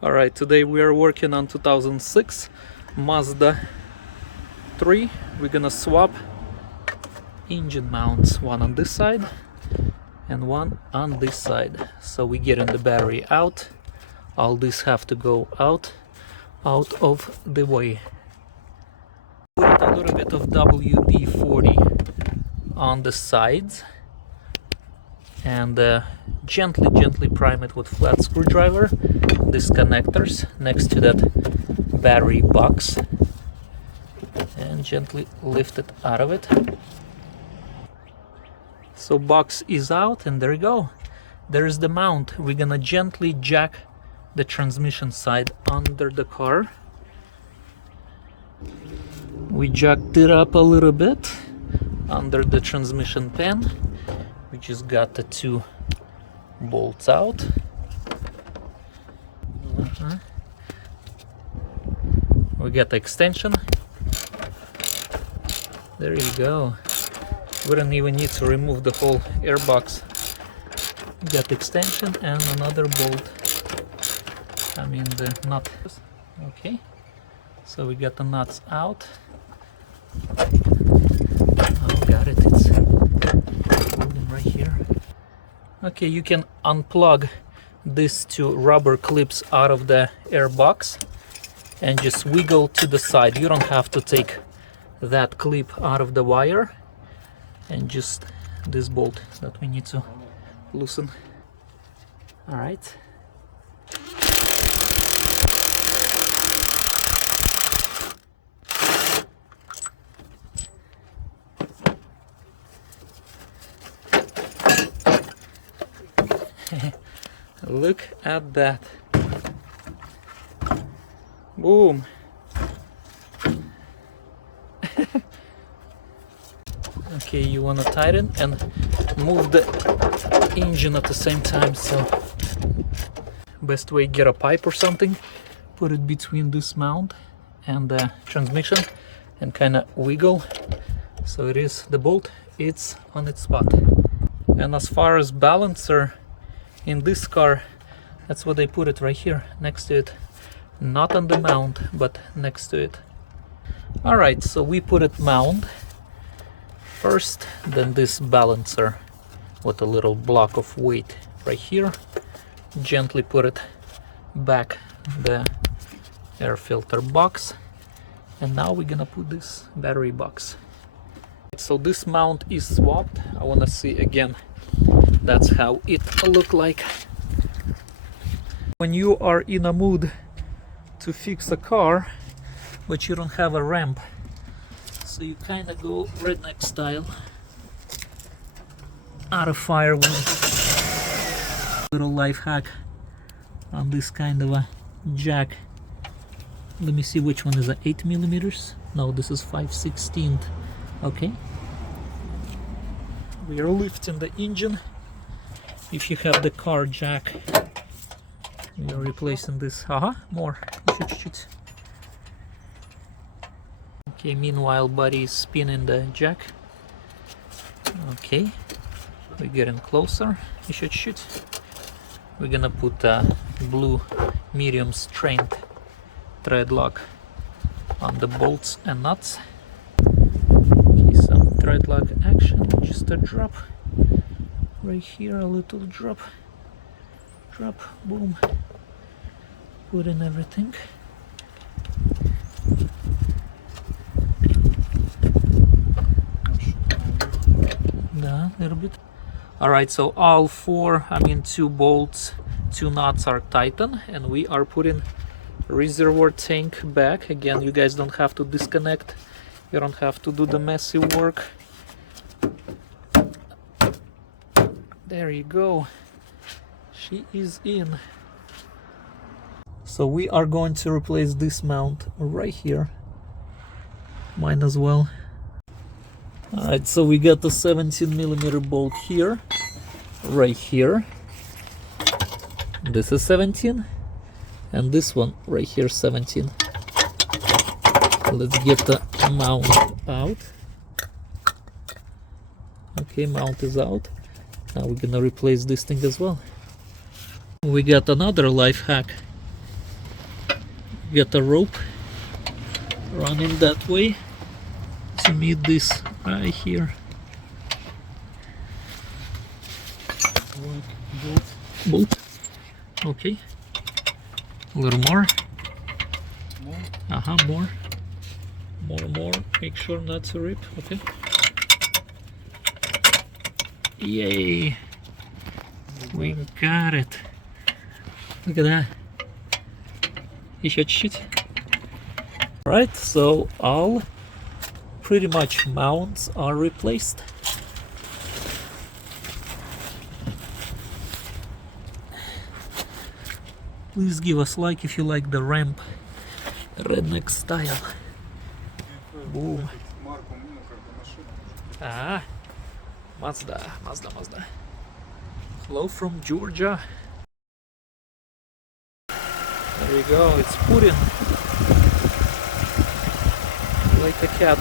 Alright, today we are working on 2006 Mazda 3. We're gonna swap engine mounts, one on this side and one on this side. So we getting the battery out. All these have to go out of the way. Put a little bit of WD-40 on the sides and gently prime it with flat screwdriver. These connectors next to that battery box, and gently lift it out of it. So box is out, and there you go. There is the mount. We're gonna gently jack the transmission side under the car. We jacked it up a little bit under the transmission pan. We just got the two bolts out. We got the extension. There you go. We don't even need to remove the whole airbox. We got the extension and another bolt. I mean the nut. Okay. So we got the nuts out. Oh, got it. It's holding right here. Okay, you can unplug these two rubber clips out of the airbox and just wiggle to the side. You don't have to take that clip out of the wire, and just this bolt that we need to loosen. All right. Look at that. Boom. Okay, you want to tighten and move the engine at the same time. So best way, get a pipe or something, put it between this mount and the transmission and kind of wiggle. So it is the bolt, it's on its spot. And as far as balancer in this car, that's what they put it right here next to it. Not on the mount, but next to it. Alright, so we put it mount first, then this balancer with a little block of weight right here. Gently put it back the air filter box, and now we're gonna put this battery box. So this mount is swapped. I wanna see again. That's how it look like. When you are in a mood to fix a car, but you don't have a ramp, so you kind of go redneck style, out of firewood. Little life hack on this kind of a jack. Let me see which one is a 8 millimeters. No, this is 5/16. Okay. We are lifting the engine. If you have the car jack, we are replacing this. More. Чуть-чуть. Okay, meanwhile buddy is spinning the jack. Okay, we're getting closer. Чуть-чуть. We're gonna put a blue medium strength thread lock on the bolts and nuts. Okay, some thread lock action, just a drop right here, a little drop, boom, put in everything. A little bit. All right, so all four, two bolts, two nuts are tightened, and we are putting reservoir tank back. Again, you guys don't have to disconnect, you don't have to do the messy work. There you go, she is in. So we are going to replace this mount right here, mine as well. Alright, so we got the 17 millimeter bolt here, right here. This is 17, and this one right here 17. Let's get the mount out. Okay, mount is out. Now we're gonna replace this thing as well. We got another life hack. get a rope running that way to meet this right here. Boat. Okay. A little more. More. More. Make sure not to rip. Okay. Yay. We got it. Look at that. Еще чуть-чуть. Right, so all pretty much mounts are replaced. Please give us a like if you like the ramp redneck style. Boom. Ah, Mazda. Hello from Georgia. There we go, it's putting like a cat.